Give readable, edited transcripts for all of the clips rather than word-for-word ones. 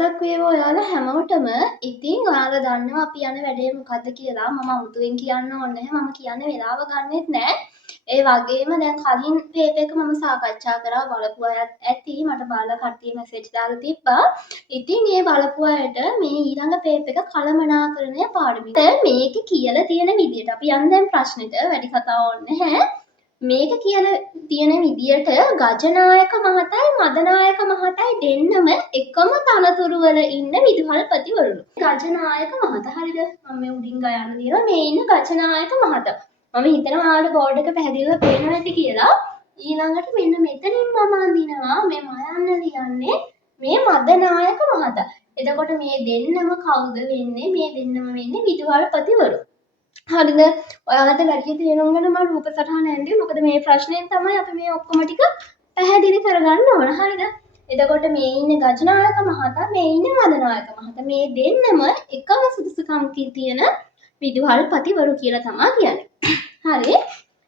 දවසක් වේවා ඔයාලා හැමෝටම. ඉතින් ඔයාලා දන්නවා අපි යන වැඩේ මොකද්ද කියලා. මම අමුතුවෙන් කියන්න ඕනේ නැහැ. මම කියන්න වෙලාව ගන්නෙත් නැහැ. ඒ වගේම දැන් කලින් පේප් එක මම සාකච්ඡා කරා බලපු අයත් ඇති. මට බලලා කට්ටිය මැසේජ් දාලා තිබ්බා. ඉතින් මේ බලපු අයට මේ ඊළඟ පේප් එක කළමනාකරණය පාඩමිත මේකේ කියලා තියෙන විදියට අපි යන්න දැන් ප්‍රශ්නෙට වැඩි කතා ඕනේ නැහැ. මේක කියලා තියෙන විදියට ගජනායක මහතයි මදනායක මහතයි දෙන්නම එකම තනතුරු වල ඉන්න විදුහල්පතිවරුලු. ගජනායක මහතා හරිද? මම මේ උඩින් ගයන්න දිනවා මේ ඉන්න ගජනායක මහතා. මම හිතනවා ඔයාලට බෝඩ් එක පැහැදිලිව පේනවා ඇති කියලා. ඊළඟට මෙන්න මෙතනින් මම අඳිනවා මේ මයන්න ලියන්නේ මේ මදනායක මහතා. එතකොට මේ දෙන්නම කවුද වෙන්නේ? මේ දෙන්නම වෙන්නේ විදුහල්පතිවරු. හරිද? ඔයාලට වැඩි තේරුම් ගන්න මම රූප සටහන ඇඳි. මොකද මේ ප්‍රශ්නයෙන් තමයි අපි මේ ඔක්කොම ටික පැහැදිලි කරගන්න ඕන. හරිද? එතකොට මේ ඉන්නේ ගජනායක මහතා, මේ ඉන්නේ මදනායක මහතා. මේ දෙන්නම එකම සුදුසුකම් තියෙන විදුහල්පතිවරු කියලා තමයි කියන්නේ. හරි?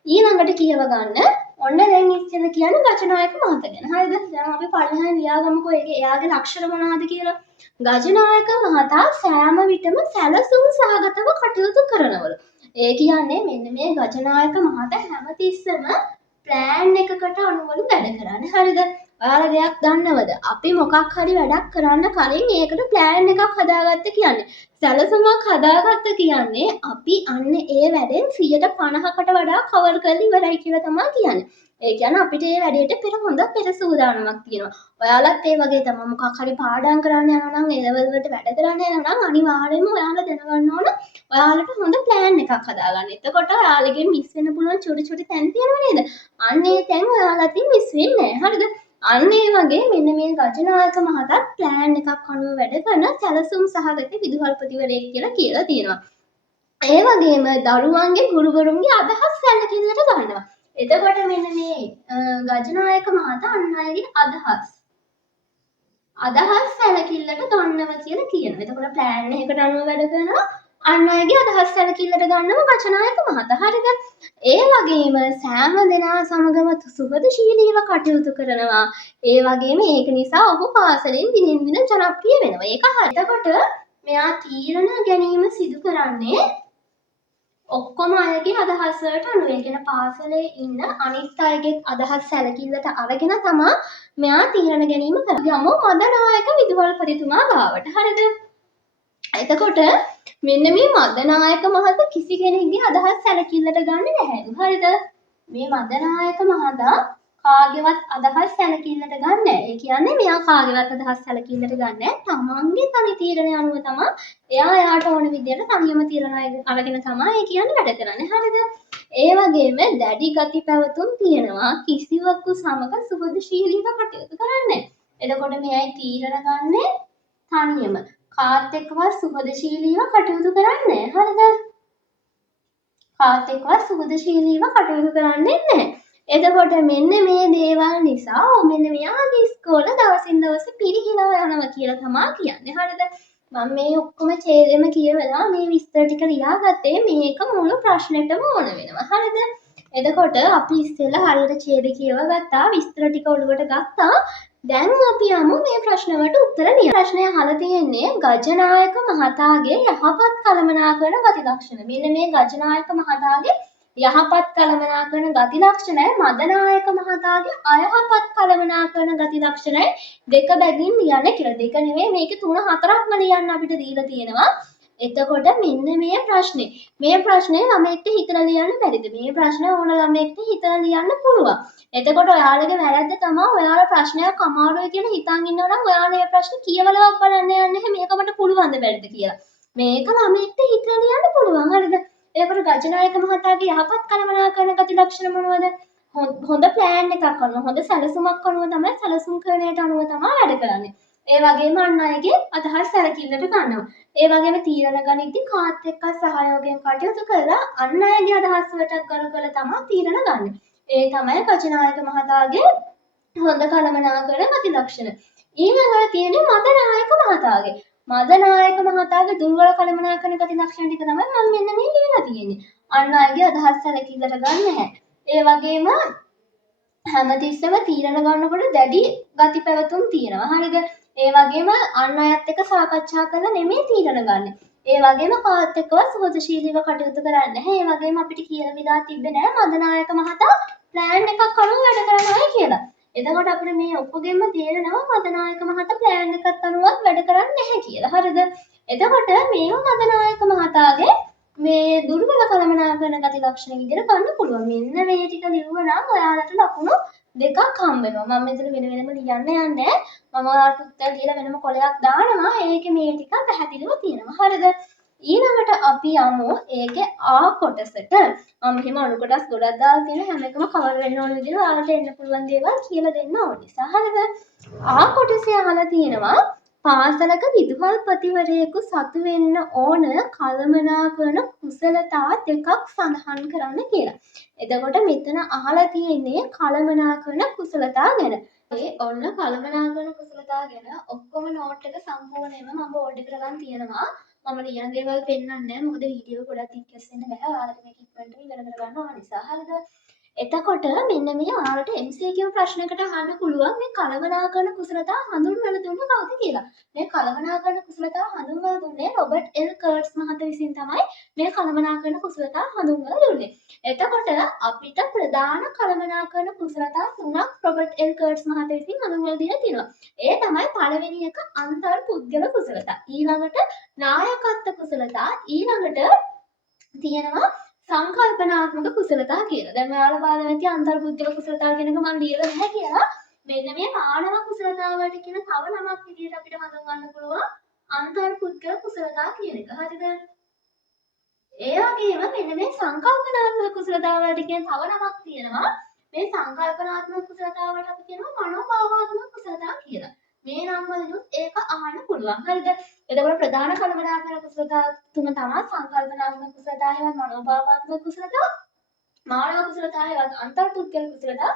ඊළඟට කියව ගන්න. ඔන්න දැන් ඉස්සෙල්ලා කියන්නේ ගජනායක මහතා ගැන. හරිද? දැන් අපි පළවෙනි ලියාගමුකෝ එයාගේ ලක්ෂණ මොනවද කියලා. ගජනායක මහතා සෑම විටම සැලසුම් සහගතව කටයුතු කරනවලු. ඒ කියන්නේ මෙන්න මේ ගජනායක මහතා හැමතිස්සෙම ප්ලෑන් එකකට අනුවලු වැඩ කරන්නේ. හරිද? ඔයාලා දෙයක් දන්නවද? අපි මොකක් හරි වැඩක් කරන්න කලින් ඒකට ප්ලෑන් එකක් හදාගත්ත කියන්නේ. සැලසුමක් හදාගත්ත කියන්නේ අපි අන්න ඒ වැඩෙන් 50%කට වඩා කවර් කරලා ඉවරයි කියලා තමයි කියන්නේ. ඒ කියන්නේ අපිට මේ වැඩේට පෙර හොඳ පෙර සූදානමක් තියෙනවා. ඔයාලත් ඒ වගේ තමයි මොකක් හරි පාඩම් කරන්න යනවා නම් ඒ ලෙවල් වලට වැඩ කරන්න යනවා නම් අනිවාර්යයෙන්ම ඔයාලා දැනගන්න ඕන ඔයාලට හොඳ ප්ලෑන් එකක් හදාගන්න. එතකොට ඔයාලගෙන් මිස් වෙන්න පුළුවන් චුටි චුටි තැන් තියෙනව නේද? අන්න ඒ තැන් ඔයාලටින් මිස් වෙන්නේ නැහැ. හරිද? අන්න ඒ වගේ මෙන්න මේ ගජනායක මහතාත් ප්ලෑන් එකක් අනුව වැඩ කරන සැලසුම් සහගත විදුහල්පතිවරයෙක් කියලා තියෙනවා. ඒ වගේම දරුවන්ගේ ගුරුවරුන්ගේ අදහස් සැලකිල්ලට ගන්නවා. එතකොට මෙන්න මේ ගජනායක මහතා අන් අයගේ අදහස් සැලකිල්ලට ගන්නවා කියලා කියනවා. එතකොට ප්ලෑන් එකකට අනුව වැඩ කරනවා. අන් අයගේ අදහස් සැලකිල්ලට ගන්නවා ගජනායක මහතා. හරිද? ඒ වගේම සෑම දෙනා සමගම සුහදශීලීව කටයුතු කරනවා. ඒ වගේම ඒක නිසා ඔහු පාසලෙන් දිනෙන් දින ජනප්‍රිය වෙනවා. ඒක හරි. එතකොට මෙයා තීරණ ගැනීම සිදු කරන්නේ ඔක්කොම අයගේ අදහස් වලට අනුව. ඒ කියන්නේ පාසලේ ඉන්න අනිත් අයගේ අදහස් සැලකිල්ලට අරගෙන තමයි මෙයා තීරණ ගැනීම කරන්නේ. යමු මදනායක විදුහල්පතිතුමා ගාවට. හරිද? එතකොට මෙන්න මේ මදනායක මහතා කිසි කෙනෙක්ගේ අදහස් සැලකිල්ලට ගන්නේ නැහැ. හරිද? මේ මදනායක මහතා කාගේවත් අදහස් සැලකිල්ලට ගන්න නැහැ. ඒ කියන්නේ මෙයා කාගේවත් අදහස් සැලකිල්ලට ගන්න නැහැ. තමන්ගේ තනි තීරණය අනුව තමයි එයාට ඕන විදිහට තනියම තීරණ අරගෙන තමයි ඒ කියන්නේ වැඩ කරන්නේ. හරිද? ඒ වගේම දැඩි ගති පැවතුම් තියෙනවා. කිසිවකු සමග සුහදශීලීව කටයුතු කරන්නේ. එතකොට මෙයයි තීරණ ගන්නේ තනියම. කාත් එක්කවත් සුහදශීලීව කටයුතු කරන්නේ නැහැ. හරිද? කාත් එක්කවත් සුහදශීලීව කටයුතු කරන්නේ නැහැ. එතකොට මෙන්න මේ දේවල් නිසා මෙන්න මෙයාගේ ඉස්කෝල දවසින් දවස පිරිහිලා යනවා කියලා තමයි කියන්නේ. හරිද? මම මේ ඔක්කොම ඡේදෙම කියවලා මේ විස්තර ටික ලියාගත්තේ මේක මුළු ප්‍රශ්නෙටම ඕන වෙනවා. හරිද? එතකොට අපි ඉස්සෙල්ලා හරියට ඡේද කියවගත්තා, විස්තර ටික ඔළුවට ගත්තා. දැන් අපි යමු මේ ප්‍රශ්න වලට උත්තර ලියන්න. ප්‍රශ්නය අහලා තියෙන්නේ ගජනායක මහතාගේ යහපත් කළමනාකරන ගති ලක්ෂණ. මෙන්න මේ ගජනායක මහතාගේ යහපත් කළමනාකරන ගති ලක්ෂණයි මදනායක මහතාගේ අයහපත් කළමනාකරන ගති ලක්ෂණයි දෙක බැගින් ලියන්න කියලා. දෙක නෙමෙයි මේකේ 3-4ක්ම ලියන්න අපිට දීලා තියෙනවා. එතකොට මෙන්න මේ ප්‍රශ්නේ. මේ ප්‍රශ්නේ ළමයෙක්ට හිතලා ලියන්න බැරිද? මේ ප්‍රශ්නේ ඕන ළමයෙක්ට හිතලා ලියන්න පුළුවන්. එතකොට ඔයාලගේ වැරද්ද තමයි ඔයාලා ප්‍රශ්නයක් අමාරුයි කියලා හිතන් ඉන්නවා නම් ඔයාලා මේ ප්‍රශ්නේ කියවලවත් බලන්න යන්නේ නැහැ මේක මට පුළුවන්ද බැරිද කියලා. මේක ළමයෙක්ට හිතලා ලියන්න පුළුවන්. හරිද? එතකොට ගජනායක මහතාගේ යහපත් කළමනාකරන ගති ලක්ෂණ මොනවද? හොඳ ප්ලෑන් එකක් අනුව, හොඳ සැලසුමක් අනුව තමයි සැලසුම් කරණයට අනුව තමයි වැඩ කරන්නේ. ඒ වගේම අන් අයගේ අදහස් සැලකිල්ලට ගන්නවා. ඒ වගේම තීරණ ගනිද්දී කාත් එක්ක සහයෝගයෙන් කටයුතු කරලා අන් අයගේ අදහස් වලට කරු කරලා තමයි තීරණ ගන්න. ඒ තමයි ගජනායක මහතාගේ හොඳ කළමනාකරන ගති ලක්ෂණ. ඊළඟට තියෙන්නේ මදනායක මහතාගේ. මදනායක මහතාගේ දුර්වල කළමනාකරන ගති ලක්ෂණ ටික තමයි මම මෙන්න මේ ලියලා තියෙන්නේ. අන් අයගේ අදහස් සැලකිල්ලට ගන්න නැහැ. ඒ වගේම හැමතිස්සෙම තීරණ ගන්නකොට දැඩි ගති පැවතුම් තියෙනවා. හරිද? ඒ වගේම අන් අයත් එක්ක සාකච්ඡා කරලා නෙමෙයි තීරණ ගන්න. ඒ වගේම කාත් එක්කවත් සුහදශීලීව කටයුතු කරන්නේ නැහැ. ඒ වගේම අපිට කියලා විලා තිබ්බේ නැහැ මදනායක මහතා ප්ලෑන් එකක් අනුව වැඩ කරනවායි කියලා. එතකොට අපිට මේ ඔක්කොගෙම තේරෙනවා මදනායක මහතා ප්ලෑන් එකක් අනුවත් වැඩ කරන්නේ නැහැ කියලා. හරිද? එතකොට මේව මදනායක මහතාගේ මේ දුර්වල කළමනාකරන ගති ලක්ෂණ විදිහට ගන්න පුළුවන්. මෙන්න මේ ටික ලිව්වනම් ඔයාලට ලකුණු දෙකක් හම්බ වෙනවා. මම මෙතන වෙන වෙනම ලියන්න යන්නේ. මම ඔයාලට උත්තර දීලා වෙනම කොලයක් දානවා. ඒකේ මේ ටික පැහැදිලිව තියෙනවා. හරිද? ඊළඟට අපි යමු ඒකේ ආ කොටසට. මම මෙහෙම අණු කොටස් ගොඩක් දාලා තියෙන හැම එකම කවර් වෙන්න ඕන විදිහට ඔයාලට එන්න පුළුවන් දේවල් කියලා දෙන්න ඕනේ. හරිද? ආ කොටසේ අහලා තියෙනවා පාසලක විදුහල්පතිවරයෙකු සතු වෙන්න ඕන කළමනාකරන කුසලතා දෙකක් සඳහන් කරන්න කියලා. එතකොට මෙතන අහලා තියෙන්නේ කළමනාකරන කුසලතා ගැන. ඒ ඔන්න කළමනාකරන කුසලතා ගැන ඔක්කොම නෝට් එක සම්පූර්ණයෙන්ම මම බෝඩ් එකට ගන්න තියෙනවා. මම ලියන දේවල් පෙන්නන්නේ නැහැ. මොකද වීඩියෝ ගොඩක් ඉක්කස් වෙන්න බෑ. ඔයාලට මේක ඉක්මනට ඉවර කරගන්න ඕන නිසා. හරිද? එතකොට මෙන්න මේ ඔයාලට MCQ ප්‍රශ්නයකට අහන්න පුළුවන් මේ කළමනාකරන කුසලතා හඳුන්වලා දුන්නේ කවුද කියලා. මේ කළමනාකරන කුසලතා හඳුන්වලා දුන්නේ රොබර්ට් එල් කර්ට්ස් මහතා විසින් තමයි මේ කළමනාකරන කුසලතා හඳුන්වලා දුන්නේ. එතකොට අපිට ප්‍රධාන කළමනාකරන කුසලතා තුනක් රොබර්ට් එල් කර්ට්ස් මහතා විසින් හඳුන්වලා දීලා තියෙනවා. ඒ තමයි පළවෙනි එක අන්තර් පුද්ගල කුසලතා. ඊළඟට නායකත්ව කුසලතා. ඊළඟට තියෙනවා සංකල්පනාත්මක කුසලතා කියලා. දැන් ඔයාලා බලන්න ඇති අන්තර්බුද්ධික කුසලතා කියන එක මම ලියලා නැහැ කියලා. මෙන්න මේ මානව කුසලතාවට කියන තව නමක් විදිහට අපිට හඳුන්වන්න පුළුවන් අන්තර්බුද්ධික කුසලතා කියන එක. හරිද? ඒ වගේම මෙන්න මේ සංකල්පනාත්මක කුසලතාවට කියන තව නමක් තියෙනවා. මේ සංකල්පනාත්මක කුසලතාවට අපි කියනවා මනෝභාවාත්මක කුසලතා කියලා. මේ නම් වලිනුත් ඒක අහන්න පුළුවන්. හරිද? එතකොට ප්‍රධාන කළමනාකරන කුසලතා තුන තමයි සංකල්පනාත්මක කුසලතා, හේවත් මනෝභාවාත්මක කුසලතා, මානව කුසලතා, හේවත් අන්තර්පුද්ගල කුසලතා,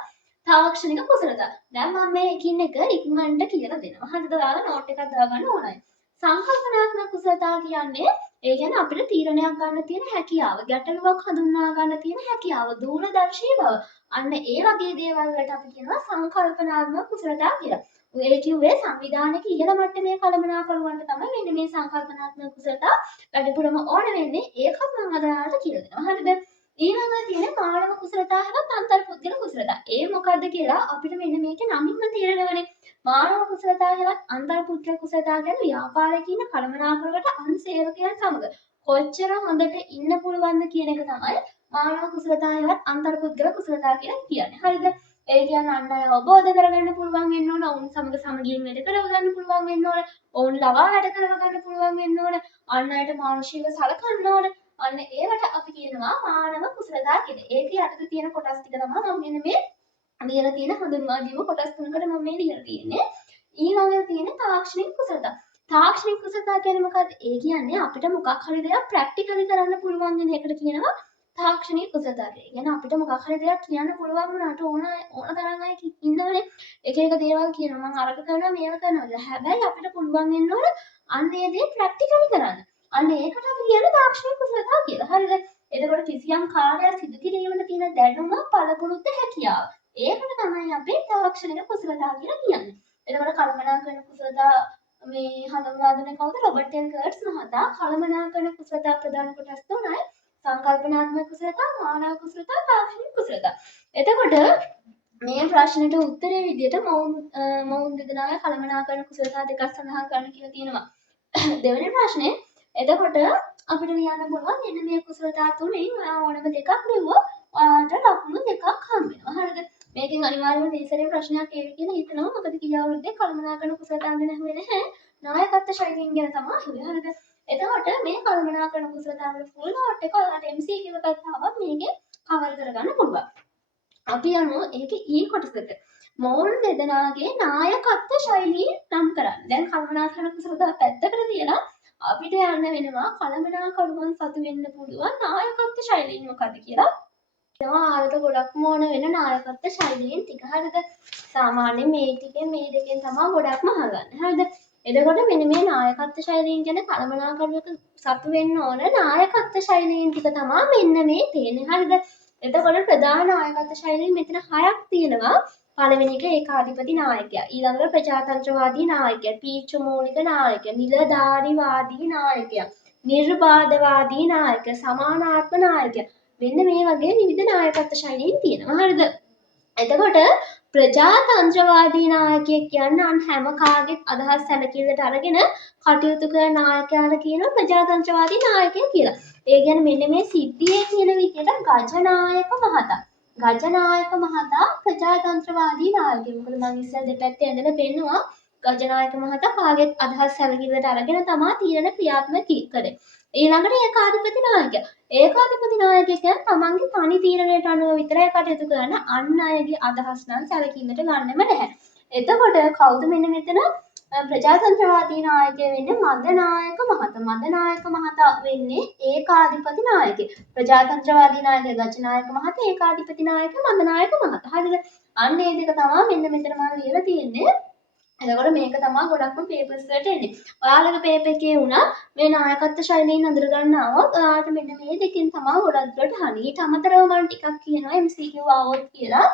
තාක්ෂණික කුසලතා. දැන් මම මේ එකින් එක ඉක්මනට කියලා දෙනවා. හරිද? ඔයාලා නෝට් එකක් දාගන්න ඕනයි. සංකල්පනාත්මක කුසලතා කියන්නේ ඒ කියන්නේ අපිට තීරණයක් ගන්න තියෙන හැකියාව, ගැටලුවක් හඳුනා ගන්න තියෙන හැකියාව, දූරදර්ශී බව. අන්න ඒ වගේ දේවල් වලට අපි කියනවා සංකල්පනාත්මක කුසලතා කියලා. ඒ කිව්වේ සංවිධානයක ඉහළ මට්ටමේ කළමනාකරුවන්ට තමයි මෙන්න මේ සංකල්පනාත්මක කුසලතා වැඩිපුරම ඕන වෙන්නේ. ඒකත් මම අද ඔයාලට කියලා දෙනවා. හරිද? ඊළඟට තියෙන මානව කුසලතා හැවත් අන්තර්පුද්ගල කුසලතා. ඒ මොකද්ද කියලා අපිට මෙන්න මේකේ නමින්ම තේරෙනවනේ. මානව කුසලතා හැවත් අන්තර්පුද්ගල කුසලතා කියන්නේ ව්‍යාපාරයක ඉන්න කළමනාකරුවට අන්සේවකයන් සමග කොච්චර හොඳට ඉන්න පුළුවන්ද කියන එක තමයි මානව කුසලතා හැවත් අන්තර්පුද්ගල කුසලතා කියලා කියන්නේ. හරිද? ඒ කියන්නේ අන් අය අවබෝධ කරගන්න පුළුවන් වෙන්න ඕන, ඔවුන් සමග සමගියෙන් වැඩ කරගන්න පුළුවන් වෙන්න ඕන, ඔවුන් ලවා වැඩ කරගන්න පුළුවන් වෙන්න ඕන, අන් අයට මානසිකව සලකන්න ඕන. අන්න ඒවට අපි කියනවා මානව කුසලතා කියලා. ඒකේ යටතේ තියෙන කොටස් ටික තමයි මම මෙන්න මේ ලියලා තියෙන හඳුන්වා දීම කොටස් තුනකට මම මේ ලියලා තියෙන්නේ. ඊළඟට තියෙන තාක්ෂණික කුසලතා. තාක්ෂණික කුසලතා කියන්නේ මොකක්ද? ඒ කියන්නේ අපිට මොකක් හරි දෙයක් ප්‍රැක්ටිකලි කරන්න පුළුවන් වෙන එකට කියනවා තාක්ෂණික කුසලතා කියලා. කියන්නේ අපිට මොකක් හරි දෙයක් කියන්න පුළුවන් වුණාට ඕන තරම් අය ඉන්නවනේ. එක එක දේවල් කියනවා මම අරක කරනවා මේක කරනවා. හැබැයි අපිට පුළුවන් වෙන්න ඕන අන්න ඒ දේ ප්‍රැක්ටිකලි කරන්න. අන්න ඒකට අපි කියන තාක්ෂණික කුසලතා කියලා. හරිද? එතකොට කිසියම් කාර්යයක් සිදු කිරීමට තියෙන දැනුම පළපුරුද්ද හැකියාව. ඒකට තමයි අපි තාක්ෂණික කුසලතා කියලා කියන්නේ. එතකොට කළමනාකරන කුසලතා මේ හඳුන්වා දුන්නේ කවුද? රොබර්ට් එල් කර්ට්ස් මහතා. කළමනාකරන කුසලතා ප්‍රධාන කොටස් තුනයි. සංකල්පනාත්මක කුසලතා, මානව කුසලතා, තාක්ෂණික කුසලතා. එතකොට මේ ප්‍රශ්නෙට උත්තරේ විදිහට මොවුන් දෙදෙනාගේ කළමනාකරන කුසලතා දෙකක් සඳහන් කරන්න කියලා තියෙනවා. දෙවෙනි ප්‍රශ්නේ එතකොට අපිට ලියන්න පුළුවන් මෙන්න මේ කුසලතා තුනෙන් ඔයා ඕනම දෙකක් ලිව්වොත් ඔයාලට ලකුණු දෙකක් හම්බ වෙනවා. හරිද? මේකෙන් අනිවාර්යයෙන්ම දෙසරේ ප්‍රශ්නයක් ඒවි කියලා හිතනවා. මොකද ගිය අවුරුද්දේ කළමනාකරන කුසලතා ගැන ඇහුවේ නැහැ. නායකත්ව ශෛලීන් ගැන තමයි ඇහුවේ. හරිද? එතකොට මේ කළමනාකරන කුසලතාවල ෆුල් නෝට් එක ඔයාලට MCQ එකක් ආවම මේකේ කවර් කරගන්න පුළුවන්. අපි යමු ඒකේ ඊ කොටසට. මොවුන් දෙදෙනාගේ නායකත්ව ශෛලී නම් කරන්න. දැන් කළමනාකරන කුසලතා පැත්තකට තියලා අපිට යන්න වෙනවා කළමනාකරුවන් සතු වෙන්න පුළුවන් නායකත්ව ශෛලීන් මොකක්ද කියලා. ඒවා ආලට ගොඩක්ම ඕන වෙන නායකත්ව ශෛලීන් ටික. හරිද? සාමාන්‍යයෙන් මේ ටිකෙන් මේ දෙකෙන් තමයි ගොඩක්ම අහගන්නේ. හරිද? එතකොට මෙන්න මේ නායකත්ව ශෛලීන් ගැන කළමනාකරුවෙක් සතු වෙන්න ඕන නායකත්ව ශෛලීන් ටික තමයි මෙන්න මේ තියෙන්නේ. හරිද? එතකොට ප්‍රධාන නායකත්ව ශෛලීන් මෙතන 6ක් තියෙනවා. පළවෙනි එක ඒකාධිපති නායකයා. ඊළඟට ප්‍රජාතන්ත්‍රවාදී නායකයා, පීච්ච මූලික නායකයා, නිලධාරීවාදී නායකයා, නිර්වාදවාදී නායකයා, සමානාත්ම නායකයා. මෙන්න මේ වගේ විවිධ නායකත්ව ශෛලීන් තියෙනවා. හරිද? එතකොට ප්‍රජාතන්ත්‍රවාදී නායකයෙක් කියන්නේ අන් හැම කාගෙත් අදහස් සැලකිල්ලට අරගෙන කටයුතු කරන නායකයාට කියනවා ප්‍රජාතන්ත්‍රවාදී නායකයා කියලා. ඒ කියන්නේ මෙන්න මේ සිද්ධියේ කියන විදිහට ගජනායක මහතා. ගජනායක මහතා ප්‍රජාතන්ත්‍රවාදී නායකයෙක්. මොකද මම ඉස්සෙල් දෙපැත්තේ ඇඳලා පෙන්නුවා ගජනායක මහතා කාගෙත් අදහස් සැලකිල්ලට අරගෙන තමයි තීරණ ක්‍රියාත්මක කරේ. ඊළඟට ඒකාධිපති නායකයා. ඒකාධිපති නායකයා කියන්නේ තමන්ගේ තනි තීරණයට අනුව විතරයි කටයුතු කරන අන් අයගේ අදහස් නම් සැලකිල්ලට ගන්නෙම නැහැ. එතකොට කවුද මෙන්න මෙතන ප්‍රජාතන්ත්‍රවාදී නායකයා වෙන්නේ මදනායක මහතා. මදනායක මහතා වෙන්නේ ඒකාධිපති නායකයෙක්. ප්‍රජාතන්ත්‍රවාදී නායකයා ගජනායක මහතා, ඒකාධිපති නායකයා මදනායක මහතා. හරිද? අන්න ඒ දෙක තමයි මෙන්න මෙතන මම ලියලා තියෙන්නේ. එතකොට මේක තමයි ගොඩක්ම පේපර්ස් වලට එන්නේ. ඔයාලගේ පේපර් එකේ වුණා මේ නායකත්ව ශෛලීන් අඳුර ගන්නවොත් ඔයාලට මෙන්න මේ දෙකෙන් තමයි ගොඩක් දුරට හරි. ඊට අමතරව මම ටිකක් කියනවා MCQ ආවොත් කියලා.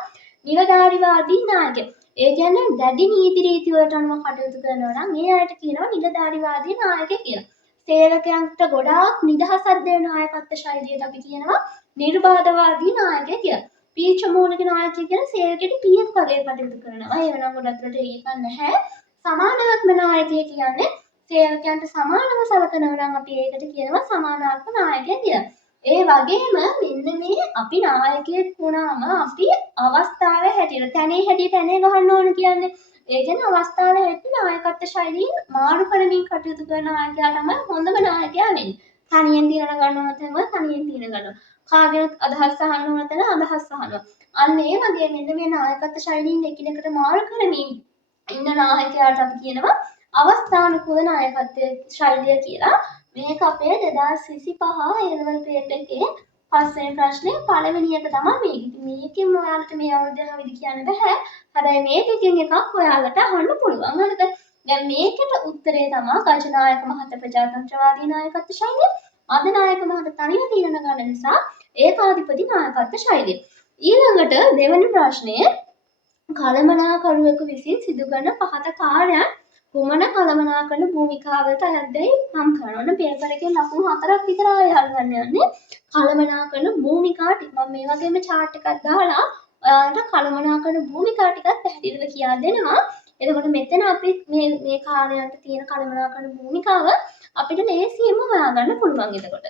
නිලධාරීවාදී නායකයෙක්. ඒ කියන්නේ දැඩි නීති රීති වලට අනුව කටයුතු කරනවා නම් ඒ අයට කියනවා නිලධාරීවාදී නායකයෙක් කියලා. සේවකයන්ට ගොඩාක් නිදහසක් දෙන නායකත්ව ශෛලියට අපි කියනවා නිර්වාදවාදී නායකයෙක් කියලා. පීච්ච මූලික නායකයෙක් කියන සේවකයට පීඑෆ් වගේ කටයුතු කරනවා. ඒ වෙනම් ගොඩක් දුරට ඒක නැහැ. සමානාත්ම නායකයෙක් කියන්නේ සේවකයන්ට සමානව සලකනවා නම් අපි ඒකට කියනවා සමානාත්ම නායකයෙක් කියලා. ඒ වගේම මෙන්න මේ අපි නායකයෙක් වුණාම අපි අවස්ථාවේ හැටියට තැනේ හැටියට තැනේ ගහන්න ඕන කියන්නේ. ඒ කියන්නේ අවස්ථාවේ හැටියට නායකත්ව ශෛලීන් මාරු කරමින් කටයුතු කරන නායකයා තමයි හොඳම නායකයා වෙන්නේ. තනියෙන් තීරණ ගන්නවා තමයි තනියෙන් තීරණ ගන්නවා. කාගෙත් අදහස් අහන්න ඕන තැන අදහස් අහනවා. අන්න ඒ වගේ මෙන්න මේ නායකත්ව ශෛලීන් එකිනෙකට මාරු කරමින් ඉන්න නායකයාට අපි කියනවා අවස්ථානුකූල නායකත්ව ශෛලිය කියලා. මේක අපේ 2025 A-level paper එකේ පස්වෙනි ප්‍රශ්නේ පළවෙනි එක තමයි මේක. ඉතින් මේකෙන් ඔයාලට මේ අවුරුද්දේ හැවිදි කියන්න බෑ. හැබැයි මේ දෙකෙන් එකක් ඔයාලට අහන්න පුළුවන්. හරිද? දැන් මේකට උත්තරේ තමයි ගජනායක මහතා ප්‍රජාතන්ත්‍රවාදී නායකත්ව ශෛලිය. මදනායක මහතා තනිව තීරණ ගන්න නිසා ඒකාධිපති නායකත්ව ශෛලිය. ඊළඟට දෙවැනි ප්‍රශ්නය කළමනාකරුවෙකු විසින් සිදු කරන පහත කාර්යයන් කුමන කළමනාකරන භූමිකාවලට අයත්දැයි නම් කරනවා. පේපර් එකේ ලකුණු 4ක් විතර අයහල්ගන්න යන්නේ කළමනාකරන භූමිකා ටික. මම මේ වගේම chart එකක් දාලා ඔයාලට කළමනාකරන භූමිකා ටිකක් පැහැදිලිව කියා දෙනවා. එතකොට මෙතන අපි මේ කාර්යයන්ට තියෙන කළමනාකරන භූමිකාව අපිට ලේසියෙන්ම හොයාගන්න පුළුවන්. එතකොට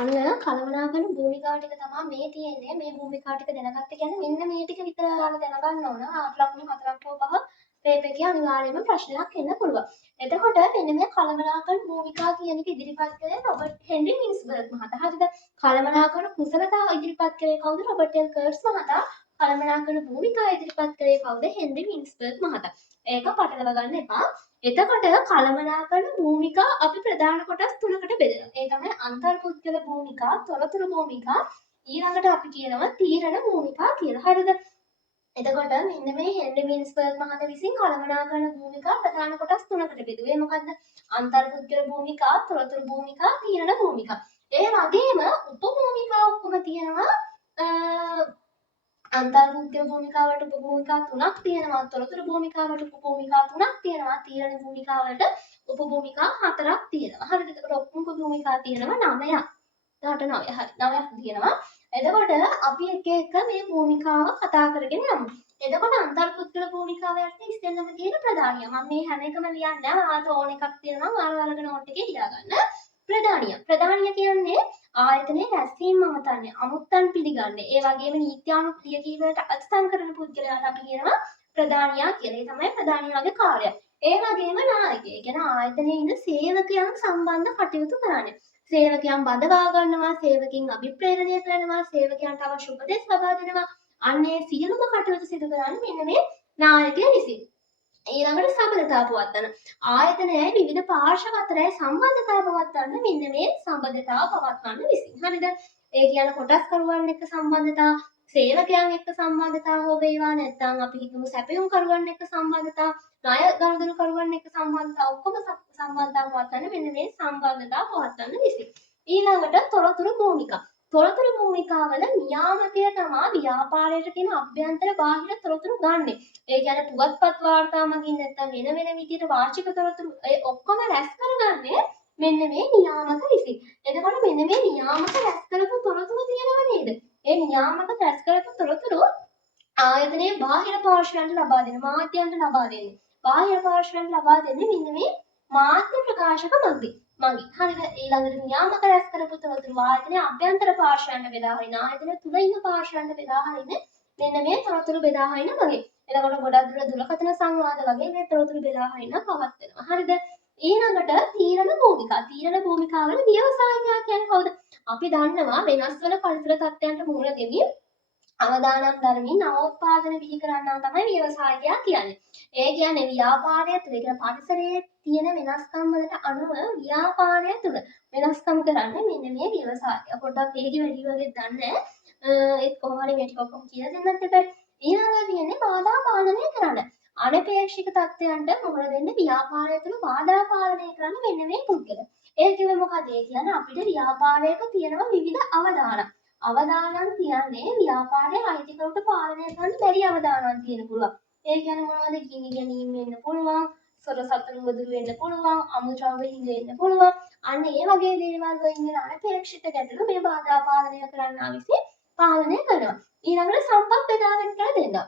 ඔන්න කළමනාකරන භූමිකා ටික තමයි මේ තියෙන්නේ. මේ භූමිකා ටික දැනගත්ත කියන්නේ මෙන්න මේ ටික විතර ඔයාලා දැනගන්න ඕන. ලකුණු 4ක් හෝ 5ක් පේපර් එකේ අනිවාර්යයෙන්ම ප්‍රශ්නයක් එන්න පුළුවන්. එතකොට මෙන්න මේ කළමනාකරන භූමිකා කියන එක ඉදිරිපත් කළේ රොබර්ට් හෙන්රි වින්ස්බර්ග් මහතා. හරිද? කළමනාකරන කුසලතාව ඉදිරිපත් කළේ කවුද? රොබර්ට් එල් කර්ස් මහතා. කළමනාකරන භූමිකා ඉදිරිපත් කළේ කවුද? හෙන්රි වින්ස්බර්ග් මහතා. ඒක පටලවා ගන්න එපා. එතකොට කළමනාකරන භූමිකා අපි ප්‍රධාන කොටස් තුනකට බෙදනවා. ඒ තමයි අන්තර්පුද්ගල භූමිකා, තොරතුරු භූමිකා, ඊළඟට අපි කියනවා තීරණ භූමිකා කියලා. හරිද? එතකොට මෙන්න මේ හෙන්රි වින්ස්බර්ග් මහතා විසින් කළමනාකරන භූමිකා ප්‍රධාන කොටස් තුනකට බෙදුවේ. මොකද්ද? අන්තර්පුද්ගල භූමිකා, තොරතුරු භූමිකා, තීරණ භූමිකා. ඒ වගේම උපභූමිකා ඔක්කොම තියෙනවා. අන්තර්පුද්ගල භූමිකාවට උපභූමිකා 3ක් තියෙනවා. තොරතුරු භූමිකාවට උපභූමිකා 3ක් තියෙනවා. තීරණ භූමිකාවට උපභූමිකා 4ක් තියෙනවා. හරිද? එතකොට ඔක්කොම භූමිකා තියෙනවා 9ක්. 9 හරි 9ක් තියෙනවා. එතකොට අපි එක එක මේ භූමිකාව කතා කරගෙන යමු. එතකොට අන්තර්පුද්ගල භූමිකාව යටතේ ඉස්සෙල්ලම තියෙන ප්‍රධානිය. මම මේ හැම එකම ලියන්නේ නැහැ. ඔයාලට ඕන එකක් තියෙනවා ඔයාලා අරගෙන නෝට් එකේ ලියා ගන්න. ප්‍රධානිය. ප්‍රධානිය කියන්නේ ආයතනයේ රැස්වීම මතන්නේ අමුත්තන් පිළිගන්නේ. ඒ වගේම නීත්‍යානුකූල කීවලට අත්සන් කරන පුද්ගලයාට අපි කියනවා ප්‍රධානියා කියලා. ඒ තමයි ප්‍රධානියාගේ කාර්යය. ඒ වගේම නායකයෙක්. ඒ කියන්නේ ආයතනයේ ඉන්න සේවකයන් සම්බන්ධ කටයුතු කරන්නේ. සේවකයන් බඳවා ගන්නවා, සේවකින් අභිප්‍රේරණය කරනවා, සේවකයන්ට අවශ්‍ය උපදෙස් ලබා දෙනවා. අන්නේ සියලුම කටයුතු සිදු කරන්නේ මෙන්න මේ නායකයා විසින්. ඊළඟට සම්බන්ධතා පවත්වන ආයතනයයි විවිධ පාර්ශ්ව අතරයි සම්බන්ධතා පවත්වන්න මෙන්න මේ සම්බන්ධතාව පවත්වන්න විසින්. හරිද? ඒ කියන කොටස්කරුවන් එක්ක සම්බන්ධතා, සේවකයන් එක්ක සම්බන්ධතා හෝ වේවා, නැත්නම් අපි හිතමු සැපයුම් කරුවන් එක්ක සම්බන්ධතා, ණය ගනුදෙනු කරුවන් එක්ක සම්බන්ධතා, ඔක්කොම සම්බන්ධතා පවත්වන්න මෙන්න මේ සම්බන්ධතා පවත්වන්න විසින්. ඊළඟට තොරතුරු භූමිකා. තොරතුරු භූමිකාවල නියාමකය තමයි ව්‍යාපාරයට කියන අභ්‍යන්තර බාහිර තොරතුරු ගන්න. ඒ කියන්නේ පුවත්පත් වාර්තා මගින් නැත්නම් වෙන විදිහට වාර්ෂික තොරතුරු ඒ ඔක්කොම රැස් කරගන්නේ මෙන්න මේ නියාමක විසින්. එතකොට මෙන්න මේ නියාමක රැස් කරපු තොරතුරු තියෙනව නේද? ඒ නියාමක රැස් කරපු තොරතුරු ආයතනයේ බාහිර පාර්ශ්වයන්ට ලබා දෙන මාධ්‍යයන්ට ලබා දෙන්නේ. බාහිර පාර්ශ්වයන්ට ලබා දෙන්නේ මෙන්න මේ මාධ්‍ය ප්‍රකාශක මගින්. හරිද? ඊළඟට නියාමක රැස් කරපු තොරතුරු ආයතනයේ අභ්‍යන්තර පාර්ශ්වයන්ට බෙදා හරින ආයතන තුල ඉන්න පාර්ශ්වයන්ට බෙදා හරින මෙන්න මේ තොරතුරු බෙදා හරින වගේ. එතකොට ගොඩක් දුර දුරකථන සංවාද වගේ මේ තොරතුරු බෙදා හරින පවත්වනවා. හරිද? ඊළඟට තීරණ භූමිකා. තීරණ භූමිකාවල ව්‍යවසායකයා කියන්නේ කවුද? අපි දන්නවා වෙනස් වෙන පරිසර තත්ත්වයන්ට මුහුණ දෙමින් අවදානම් දරමින් නවෝත්පාදන බිහි කරන්නා තමයි ව්‍යවසායකයා කියන්නේ. ඒ කියන්නේ ව්‍යාපාරය තුළ කියන පරිසරයේ තියෙන වෙනස්කම් වලට අනුව ව්‍යාපාරය තුළ වෙනස්කම් කරන්නේ මෙන්න මේ ව්‍යවසායකයා. පොඩ්ඩක් ඒකේ වැඩි වගේ දන්නේ නැහැ. ඒත් කොහොම හරි මේ ටික ඔක්කොම කියලා දෙන්නත් එපා. ඊළඟට තියෙන්නේ බාධා පාලනය කරන්න. අනපේක්ෂිත තත්ත්වයන්ට මුහුණ දෙන්න ව්‍යාපාරය තුළ බාධා පාලනය කරන්න මෙන්න මේ පුද්ගල. ඒ කියන්නේ මොකද? ඒ කියන්නේ අපිට ව්‍යාපාරයක තියෙනවා විවිධ අවදානම්. අවදානම් කියන්නේ ව්‍යාපාරයේ අයිතිකරුට පාලනය කරන්න බැරි අවදානම් තියෙන පුළුවන්. ඒ කියන්නේ මොනවද? ගිනි ගැනීම වෙන්න පුළුවන්, සොර සතුරු වදුරු වෙන්න පුළුවන්, අමුද්‍රව්‍ය හිඟ වෙන්න පුළුවන්. අන්න ඒ වගේ දේවල් වලින් වෙන අනපේක්ෂිත ගැටලු මේ බාධා පාලනය කරන්නා විසින් පාලනය කරනවා. ඊළඟට සම්පත් බෙදාගෙන කර දෙන්නවා.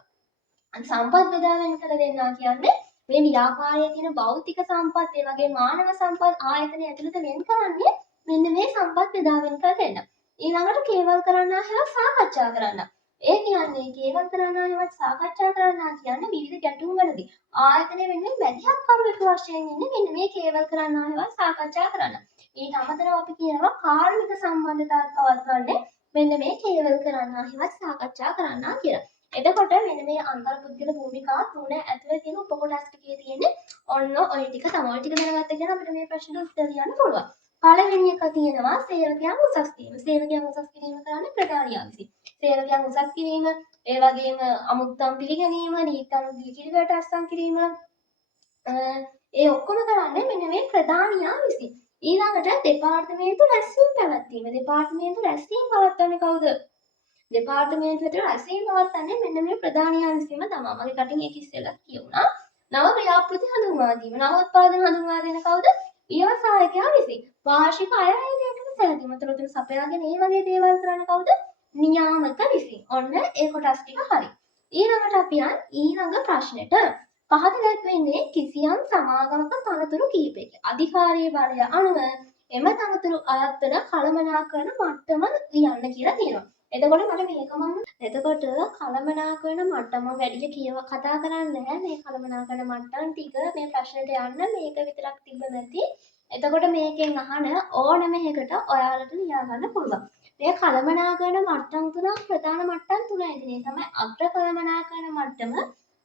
සම්පත් බෙදාගෙන කර දෙන්නවා කියන්නේ මේ ව්‍යාපාරයේ තියෙන භෞතික සම්පත් ඒ වගේ මානව සම්පත් ආයතන ඇතුළත වෙන් කරන්නේ මෙන්න මේ සම්පත් බෙදාගෙන කර දෙන්නවා. ඊළඟට කේවල් කරන්නා හැවත් සාකච්ඡා කරන්න. ඒ කියන්නේ කේවල් කරන්නා හැවත් සාකච්ඡා කරන්නා කියන්නේ විවිධ ගැටුම් වලදී ආයතනය වෙනුවෙන් මැදිහත්කරුවෙකු වශයෙන් ඉන්නේ මෙන්න මේ කේවල් කරන්නා හැවත් සාකච්ඡා කරන්න. ඊට අමතරව අපි කියනවා කාර්මික සම්බන්ධතාවක් පවත්වන්නේ මෙන්න මේ කේවල් කරන්නා හැවත් සාකච්ඡා කරන්නා කියලා. එතකොට මෙන්න මේ අන්තර්පුද්ගල භූමිකා තුන ඇතුලේ තියෙන උපකොටස් ටිකේ තියෙන්නේ ඔන්න ඔය ටික තමයි. ඔය ටික දැනගත්ත කියන අපිට මේ ප්‍රශ්නෙට උත්තර ලියන්න පුළුවන්. පළවෙනි එක තියෙනවා සේවකයන් උසස් කිරීම. සේවකයන් උසස් කිරීම කරන්නේ ප්‍රධානියා විසින්. සේවකයන් උසස් කිරීම, ඒ වගේම අමුත්තම් පිළිගැනීම, නීතිඅනුකූල කිරිවට අත්සන් කිරීම, ඒ ඔක්කොම කරන්නේ මෙන්න මේ ප්‍රධානියා විසින්. ඊළඟට දෙපාර්තමේන්තු රැස්වීම පැවැත්වීම. දෙපාර්තමේන්තු රැස්වීම පවත්වන්නේ කවුද? දෙපාර්තමේන්තුවට රැස්වීම පවත්වන්නේ මෙන්න මේ ප්‍රධානියා විසින්ම තමයි. මගේ කටින් ඒක ඉස්සෙල්ලා කියුණා. නව ක්‍රියාපෘති හඳුන්වා දීම. නවෝත්පාදන හඳුන්වා දෙන කවුද? ව්‍යවසායකයා විසින්. වාර්ෂික අය අයදයකට සැලකීම. තොරතුරු සපයාගෙන මේ වගේ දේවල් කරන කවුද? නියාමක විසින්. ඔන්න ඒ කොටස් ටික හරි. ඊළඟට අපි ඊළඟ ප්‍රශ්නෙට පහත දැක්වෙන්නේ කිසියම් සමාගමක තනතුරු කීපයක අධිකාරී බලය අනුව එම තනතුරු අයත් වන කළමනාකරන මට්ටම ලියන්න කියලා තියෙනවා. එතකොට මට එතකොට කළමනාකරන මට්ටම වැඩි කියව කතා කරන්නේ නැහැ. මේ කළමනාකරන මට්ටම් ටික මේ ප්‍රශ්නෙට යන්න මේක විතරක් තිබ්බ නැති. එතකොට මේකෙන් අහන ඕනම එකකට ඔයාලට ලියා ගන්න පුළුවන්. මේ කළමනාකරන මට්ටම් තුනක් ප්‍රධාන මට්ටම් තුනයි තියෙන්නේ. තමයි අග්‍ර කළමනාකරන මට්ටම,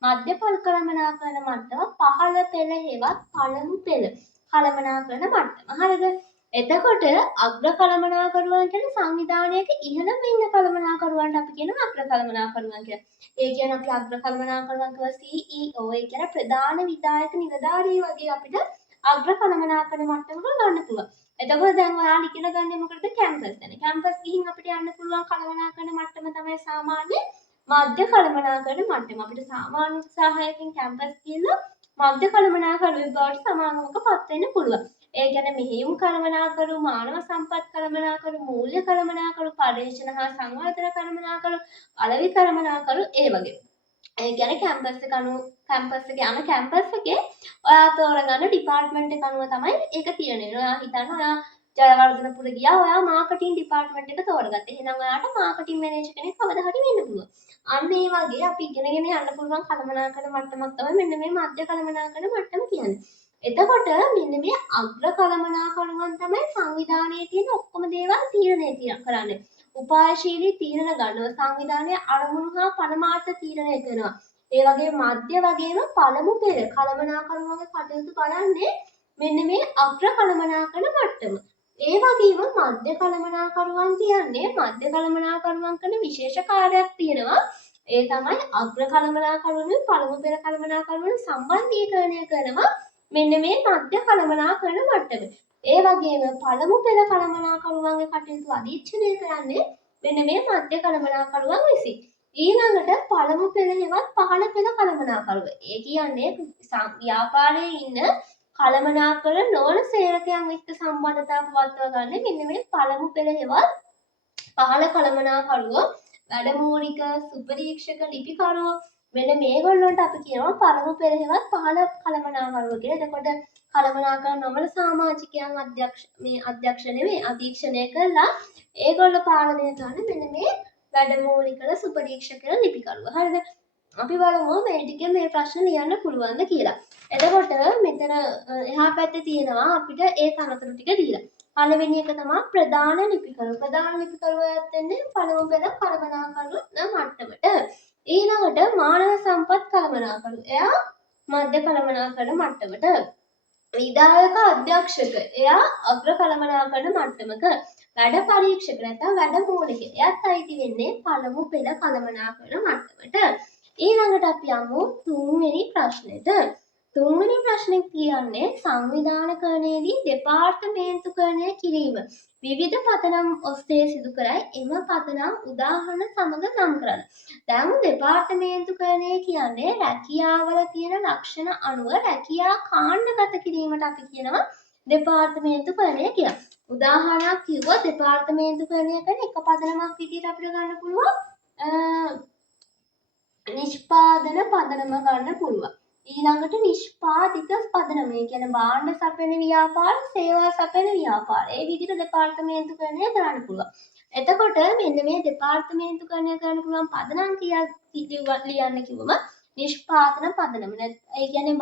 මධ්‍ය කළමනාකරන මට්ටම, පහළ පෙළ හේවත් පළමු පෙළ කළමනාකරන මට්ටම. හරිද? එතකොට අග්‍ර කළමනාකරුවන් කියන්නේ සංවිධානයක ඉහළම ඉන්න කළමනාකරුවන්ට අපි කියනවා අග්‍ර කළමනාකරුවන් කියලා. ඒ කියන්නේ අපි අග්‍ර කළමනාකරුවන් කියව CEO ඒ කියන්නේ ප්‍රධාන විධායක නිලධාරී වගේ අපිට අග්‍ර කළමනාකරන මට්ටමකට ගන්න පුළුවන්. එතකොට දැන් ඔයාලා ඉගෙන ගන්නේ මොකටද? කැම්පස් ගැන. කැම්පස් ගිහින් අපිට යන්න පුළුවන් කළමනාකරන මට්ටම තමයි සාමාන්‍ය මධ්‍ය කළමනාකරන මට්ටම. අපිට සාමාන්‍ය උත්සාහයකින් කැම්පස් කියලා මධ්‍ය කළමනාකරුවෙක් බවට සමාගමකපත් වෙන්න පුළුවන්. ඒ කියන්නේ මෙහෙයුම් කළමනාකරු, මානව සම්පත් කළමනාකරු, මූල්‍ය කළමනාකරු, පර්යේෂණ හා සංවර්ධන කළමනාකරු, අලෙවි කළමනාකරු ඒ වගේ. ඒ කියන්නේ කැම්පස් එකේ යන කැම්පස් එකේ ඔයා තෝරගන්න ඩිපාර්ට්මන්ට් එක අනුව තමයි ඒක තියෙන්නේ. ඔයා හිතන්න ඔයා ජයවර්ධනපුර ගියා ඔයා මාකටිං ඩිපාර්ට්මන්ට් එක තෝරගත්තා. එහෙනම් ඔයාට මාකටිං මැනේජර් කෙනෙක් කවදා හරි වෙන්න පුළුවන්. අන්න ඒ වගේ අපි ඉගෙනගෙන යන්න පුළුවන් කළමනාකරන මට්ටමක් තමයි මෙන්න මේ මධ්‍ය කළමනාකරන මට්ටම කියන්නේ. එතකොට මෙන්න මේ අග්‍ර කළමනාකරුවන් තමයි සංවිධානයේ තියෙන ඔක්කොම දේවල් තීරණය කරන්නේ. උපායශීලී තීරණ ගන්නවා. සංවිධානයේ අරමුණු හා පරමාර්ථ තීරණය කරනවා. ඒ වගේම මධ්‍ය වගේම පළමු පෙළ කළමනාකරුවන්ගේ කටයුතු බලන්නේ මෙන්න මේ අග්‍ර කළමනාකරන මට්ටම. ඒ වගේම මධ්‍ය කළමනාකරුවන් කියන්නේ මධ්‍ය කළමනාකරුවන් කරන විශේෂ කාර්යයක් තියෙනවා. ඒ තමයි අග්‍ර කළමනාකරුවන් පළමු පෙළ කළමනාකරුවන් සම්බන්ධීකරණය කරනවා. මෙන්න මේ මධ්‍ය කළමනාකරන මට්ටම. ඒ වගේම පළමු පෙළ කළමනාකරුවන්ගේ කටයුතු අධීක්ෂණය කරන්නේ මෙන්න මේ මධ්‍ය කළමනාකරුවන් විසින්. ඊළඟට පළමු පෙළ හෙවත් පහළ පෙළ කළමනාකරුව. ඒ කියන්නේ ව්‍යාපාරයේ ඉන්න කළමනාකර නොවන සේවකයන් එක්ක සම්බන්ධතා පවත්වා ගන්න මෙන්න මේ පළමු පෙළ හෙවත් පහළ කළමනාකරුවෝ වැඩමූලික සුපරීක්ෂක ලිපිකරුවෝ මෙන්න මේගොල්ලන්ට අපි කියනවා පළමු පෙළ හෙවත් පහළ කළමනාකරුවෝ කියලා. එතකොට කළමනාකරන නොවන සමාජිකයන් අධීක්ෂණය කළා ඒගොල්ලෝ පාලනය කරන මෙන්න මේ වැඩමූලිකල සුපරීක්ෂක ලිපිකරුවෝ. හරිද? අපි බලමු මේ ටිකෙන් මේ ප්‍රශ්න ලියන්න පුළුවන්ද කියලා. එතකොට මෙතන එහා පැත්තේ තියෙනවා අපිට ඒ තනතුරු ටික දීලා. පළවෙනි එක තමයි ප්‍රධාන ලිපිකරුව. ප්‍රධාන ලිපිකරුවාත් වෙන්නේ පළමු පෙළ කළමනාකරුව මට්ටමට. ඊළඟට මානව සම්පත් කළමනාකරුව. එයා මධ්‍ය කළමනාකරන මට්ටමට. විධායක අධ්‍යක්ෂක. එයා අග්‍ර කළමනාකරන මට්ටමක. වැඩ පරීක්ෂක නැත්නම් වැඩ මූලික. එයාත් අයිති වෙන්නේ පළමු පෙළ කළමනාකරන මට්ටමට. ඊළඟට අපි යමු තුන්වෙනි ප්‍රශ්නෙට. තුන්වෙනි ප්‍රශ්නේ කියන්නේ සංවිධානකරණයේදී දෙපාර්තමේන්තුකරණය කිරීම. විවිධ පදනම් ඔස්සේ සිදු කරයි. එම පදනම් උදාහරණ සමග නම් කරන්න. දැන් දෙපාර්තමේන්තුකරණය කියන්නේ රැකියාවල තියෙන ලක්ෂණ අනුව රැකියා කාණ්ඩගත කිරීමට අපි කියනවා දෙපාර්තමේන්තුකරණය කියලා. උදාහරණයක් කිව්වොත් දෙපාර්තමේන්තුකරණය කරන එක පදනමක් විදිහට අපිට ගන්න පුළුවන් නිෂ්පාදන පදනම ගන්න පුළුවන්. ඊළඟට නිෂ්පාදිත පදනම. ඒ කියන්නේ භාණ්ඩ සපයන ව්‍යාපාර, සේවා සපයන ව්‍යාපාර. ඒ විදිහට දෙපාර්තමේන්තුකරණය කරන්න පුළුවන්. එතකොට මෙන්න මේ දෙපාර්තමේන්තුකරණය කරන්න පුළුවන් පදනම් ලියන්න කිව්වම නිෂ්පාදන පදනම. ඒ කියන්නේ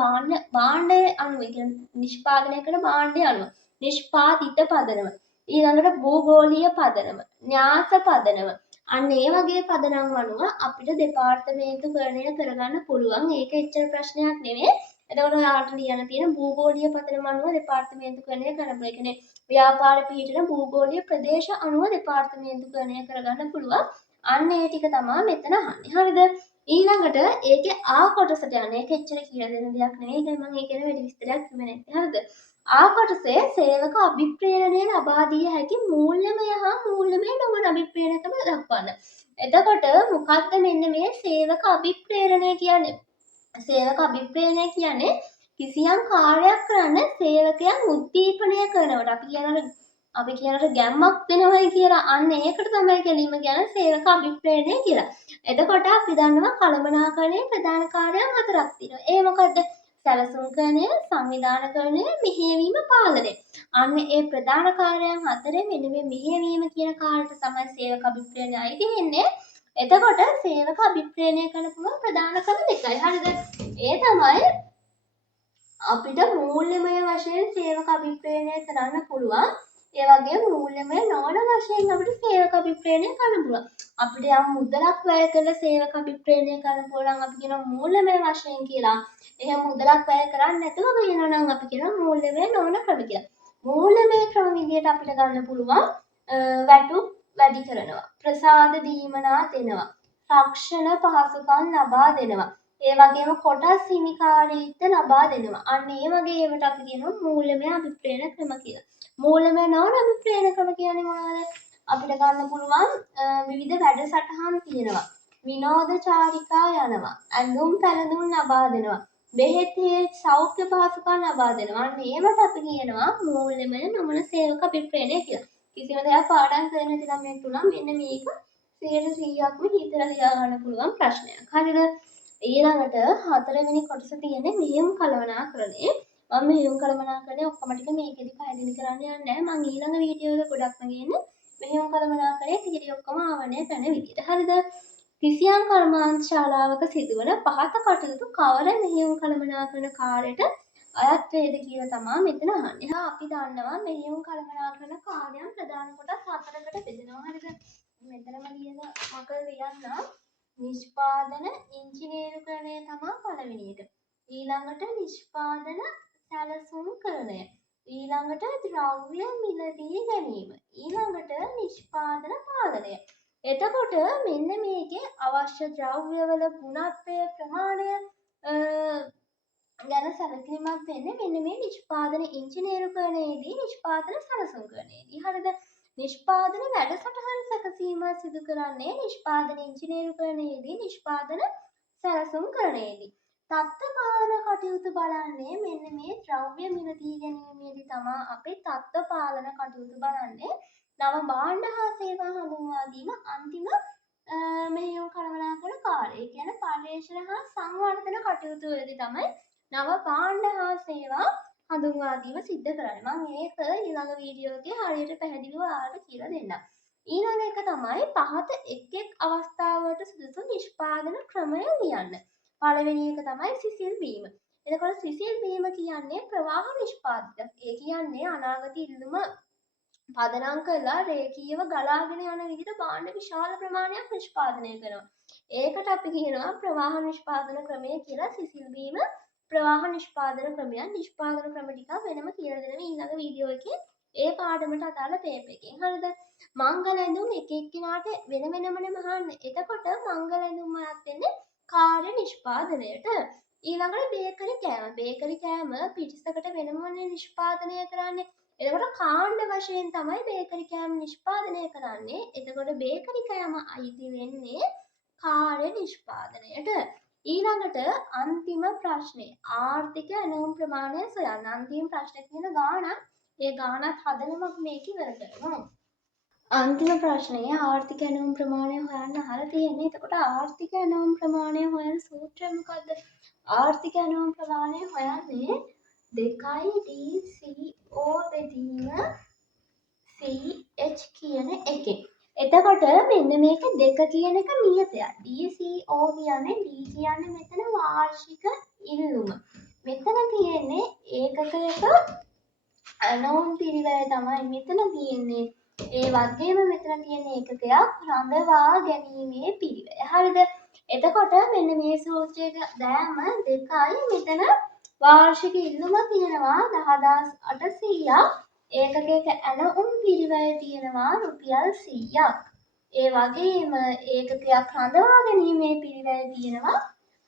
භාණ්ඩයේ අනුව, ඒ කියන්නේ නිෂ්පාදනය කරන භාණ්ඩයේ අනුව නිෂ්පාදිත පදනම. ඊළඟට භූගෝලීය පදනම, න්‍යාස පදනම. අන්න ඒ වගේ පදනම් අනුව අපිට දෙපාර්තමේන්තුකරණය කරගන්න පුළුවන්. ඒක එච්චර ප්‍රශ්නයක් නෙවෙයි. එතකොට ඔයාලට ලියන්න තියෙන භූගෝලීය පදනම අනුව දෙපාර්තමේන්තුකරණය කරන්න පුළුවන්. ඒ කියන්නේ ව්‍යාපාර පිහිටන භූගෝලීය ප්‍රදේශ අනුව දෙපාර්තමේන්තුකරණය කරගන්න පුළුවන්. අන්න ඒ ටික තමයි මෙතන අහන්නේ. හරිද? ඊළඟට ඒකේ ආ කොටසට යන්නේ. ඒක එච්චර කියලා දෙන දෙයක් නෙවෙයි. ඒක මම ඒකේ වැඩි විස්තරයක් කිව්වේ නැහැ. හරිද? ආ කොටසේ සේවක අභිප්‍රේරණය ලබා දිය හැකි මූල්‍යමය හා මූල්‍යමය නොවන අභිප්‍රේරණකම දක්වන්න. එතකොට මොකක්ද මෙන්න මේ සේවක අභිප්‍රේරණය කියන්නේ? සේවක අභිප්‍රේරණය කියන්නේ කිසියම් කාර්යයක් කරන්න සේවකයන් උද්දීපනය කරනවට අපි කියනට ගැම්මක් දෙනවයි කියලා. අන්න ඒකට තමයි ගැලීම කියන්නේ සේවක අභිප්‍රේරණය කියලා. එතකොට අපි දන්නවා කළමනාකරණයේ ප්‍රධාන කාර්යයන් හතරක් තියෙනවා. ඒ මොකද්ද? සැලසුම්කරණය, සංවිධානකරණය, මෙහෙයවීම, පාලනය. අන්න ඒ ප්‍රධාන කාර්යයන් හතරේ මෙන්න මේ මෙහෙයවීම කියන කාර්යයට තමයි සේවක අභිප්‍රේරණය අයිති වෙන්නේ. එතකොට සේවක අභිප්‍රේරණය කරන පුළුවන් ප්‍රධාන ක්‍රම දෙකයි. හරිද? ඒ තමයි අපිට මූල්‍යමය වශයෙන් සේවක අභිප්‍රේරණය කරන්න පුළුවන්. ඒ වගේම මූල්‍යමය නොවන වශයෙන් අපිට සේවක අභිප්‍රේරණය කරන්න පුළුවන්. අපිට යම් මුදලක් වැය කරලා සේවක අභිප්‍රේරණය කරන්න පුළුවන් අපි කියනවා මූල්‍යමය වශයෙන් කියලා. එහෙම මුදලක් වැය කරන්නේ නැතුව කියනවා නම් අපි කියනවා මූල්‍යමය නොවන ක්‍රම කියලා. මූල්‍යමය ක්‍රම විදිහට අපිට ගන්න පුළුවන් වැටුප් වැඩි කරනවා, ප්‍රසාද දීමනා දෙනවා, රක්ෂණ පහසුකම් ලබා දෙනවා. ඒ වගේම කොටස් හිමිකාරීත්වය ලබා දෙනවා. අන්න ඒ වගේ ඒවට අපි කියනවා මූල්‍යමය අභිප්‍රේරණ ක්‍රම කියලා. මූල්‍යමය නොවන අභිප්‍රේරණ ක්‍රම කියන්නේ මොනවද? අපිට ගන්න පුළුවන් විවිධ වැඩසටහන් තියෙනවා. විනෝද චාරිකා යනවා. ඇඳුම් පැළඳුම් ලබා දෙනවා. බෙහෙත් සෞඛ්‍ය පහසුකම් ලබා දෙනවා. අන්න ඒවට අපි කියනවා මූල්‍යමය නොවන සේවක අභිප්‍රේරණය කියලා. කිසිම දෙයක් පාඩම් කරන නැති ළමයෙක් උනම් මෙන්න මේක 100%ක්ම හිතලා ලියා ගන්න පුළුවන් ප්‍රශ්නයක්. හරිද? ඊළඟට හතරවෙනි කොටස තියෙන්නේ මෙහෙයුම් කළමනාකරණය. මම මෙහෙයුම් කළමනාකරණය ඔක්කොම ටික මේකෙදි පැහැදිලි කරන්න යන්නේ නැහැ. මම ඊළඟ වීඩියෝ එක ගොඩක්ම ගේන්නේ මෙහෙයුම් කළමනාකරණය ටික ඔක්කොම ආවරණය කරන විදිහට. හරිද? කිසියම් කර්මාන්ත ශාලාවක සිදුවන පහත කටයුතු කවර මෙහෙයුම් කළමනාකරණ කාර්යයට අයත් වේද කියලා තමයි මෙතන අහන්නේ. හා අපි දන්නවා මෙහෙයුම් කළමනාකරණ කාර්යයන් ප්‍රධාන කොටස් හතරකට බෙදෙනවා. හරිද? මෙතනම ලියන මක ලියන්න නිෂ්පාදන ඉංජිනේරුකරණය තමයි පළවෙනි එක. ඊළඟට නිෂ්පාදන සැලසුම්කරණය. ඊළඟට ද්‍රව්‍ය මිලදී ගැනීම. ඊළඟට නිෂ්පාදන පාලනය. එතකොට මෙන්න මේකේ අවශ්‍ය ද්‍රව්‍යවල ගුණත්වය ප්‍රමාණය ගැන සැලකිලිමත් වෙන්නේ මෙන්න මේ නිෂ්පාදන ඉංජිනේරුකරණයේදී නිෂ්පාදන සැලසුම් කරණයේදී. හරිද? නිෂ්පාදන වැඩසටහන් සැකසීම සිදු කරන්නේ නිෂ්පාදන ඉංජිනේරුකරණයේදී නිෂ්පාදන සැලසුම් කරණයේදී. තත්ත්ව පාලන කටයුතු බලන්නේ මෙන්න මේ ද්‍රව්‍ය මිලදී ගැනීමේදී තමයි අපේ තත්ත්ව පාලන කටයුතු බලන්නේ. නව භාණ්ඩ හා සේවා හඳුන්වා දීම අන්තිම මෙහෙයුම් කළමනාකරන කාර්යය. ඒ කියන්නේ පර්යේෂණ හා සංවර්ධන කටයුතු වලදී තමයි නව භාණ්ඩ හා සේවා හඳුන්වා දීම සිද්ධ කරන්නේ. මම ඒක ඊළඟ වීඩියෝ එකේ හරියට පැහැදිලිව ඔයාලට කියලා දෙන්නම්. ඊළඟ එක තමයි පහත එක් එක් අවස්ථාවලට සුදුසු නිෂ්පාදන ක්‍රමය ලියන්න. පළවෙනි එක තමයි සිසිල් වීම. එතකොට සිසිල් වීම කියන්නේ ප්‍රවාහ නිෂ්පාදිත. ඒ කියන්නේ අනාගත ඉල්ලුම පදනම් කරලා රේඛීයව ගලාගෙන යන විදිහට භාණ්ඩ විශාල ප්‍රමාණයක් නිෂ්පාදනය කරනවා. ඒකට අපි කියනවා ප්‍රවාහ නිෂ්පාදන ක්‍රමය කියලා. සිසිල් වීම ප්‍රවාහ නිෂ්පාදන ක්‍රමයක්. නිෂ්පාදන ක්‍රම ටික වෙනම කියලා දෙනවා ඊළඟ වීඩියෝ එකේ ඒ පාඩමට අදාළ පේපර් එකෙන්. හරිද? මංගල ඇඳුම් එක එක්කිනාට වෙන වෙනමනේ මහන්නේ. එතකොට මංගල ඇඳුම් අයත් වෙන්නේ කාර්ය නිෂ්පාදනයට. ඊළඟට බේකරි කෑම. බේකරි කෑම පිටිසකට වෙනමනේ නිෂ්පාදනය කරන්නේ. එතකොට කාණ්ඩ වශයෙන් තමයි බේකරි කෑම නිෂ්පාදනය කරන්නේ. එතකොට බේකරි කෑම අයිති වෙන්නේ කාර්ය නිෂ්පාදනයට. ඊළඟට අන්තිම ප්‍රශ්නේ ආර්ථික ඇණවුම් ප්‍රමාණය සොයන්න. අන්තිම ප්‍රශ්නේ තියෙන ගාණක්. ඒ ගාණත් හදලම අපි මේක ඉවර කරමු. අන්තිම ප්‍රශ්නේ ආර්ථික ඇණවුම් ප්‍රමාණය හොයන්න අහලා තියෙන්නේ. එතකොට ආර්ථික ඇණවුම් ප්‍රමාණය හොයන සූත්‍රය මොකද්ද? ආර්ථික ඇණවුම් ප්‍රමාණය හොයන්නේ 2DCO බෙදීම CH කියන එකෙන්. එතකොට මෙන්න මේක 2 කියන එක නියතයක්. DCO කියන්නේ D කියන්නේ මෙතන වාර්ෂික ඉල්ලුම. මෙතන තියෙන්නේ ඒකකයක ඇණවුම් පිරිවැය තමයි මෙතන තියෙන්නේ. ඒ වගේම මෙතන තියෙන ඒකකයක් රඳවා ගැනීමේ පිරිවැය. හරිද? එතකොට මෙන්න මේ සූත්‍රයේ දෑම 2යි මෙතන වාර්ෂික ඉල්ලුම තියෙනවා 10800ක්. ඒකකයක ඇණවුම් පිරිවැය තියෙනවා රුපියල් 100ක්. ඒ වගේම ඒකකයක් රඳවා ගැනීමේ පිරිවැය තියෙනවා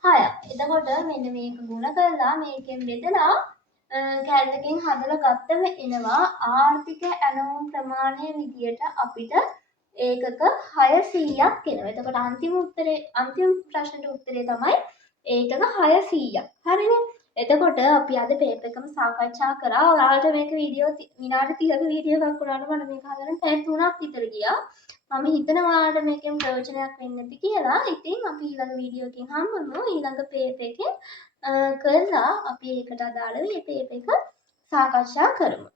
6ක්. එතකොට මෙන්න මේක ගුණ කරලා මේකෙන් බෙදලා කැලටකින් හදලා ගත්තම එනවා ආර්ථික ඇණවුම් ප්‍රමාණය විදියට අපිට ඒකක 600ක් එනවා. එතකොට අන්තිම ප්‍රශ්නෙට උත්තරේ තමයි ඒකක 600ක්. හරිනේ? එතකොට අපි අද පේපර් එකම සාකච්ඡා කරා. ඔයාලට මේක වීඩියෝ විනාඩි 30ක වීඩියෝ එකක් වුණාට මම මේක හදන්න පැය 3ක් විතර ගියා. මම හිතනවා ඔයාලට මේකෙන් ප්‍රයෝජනයක් වෙන්න ඇති කියලා. ඉතින් අපි ඊළඟ වීඩියෝ එකකින් හම්බෙමු. ඊළඟ පේපර් එකෙන් කරලා අපි ඒකට අදාළව මේ පේපර් එක සාකච්ඡා කරමු.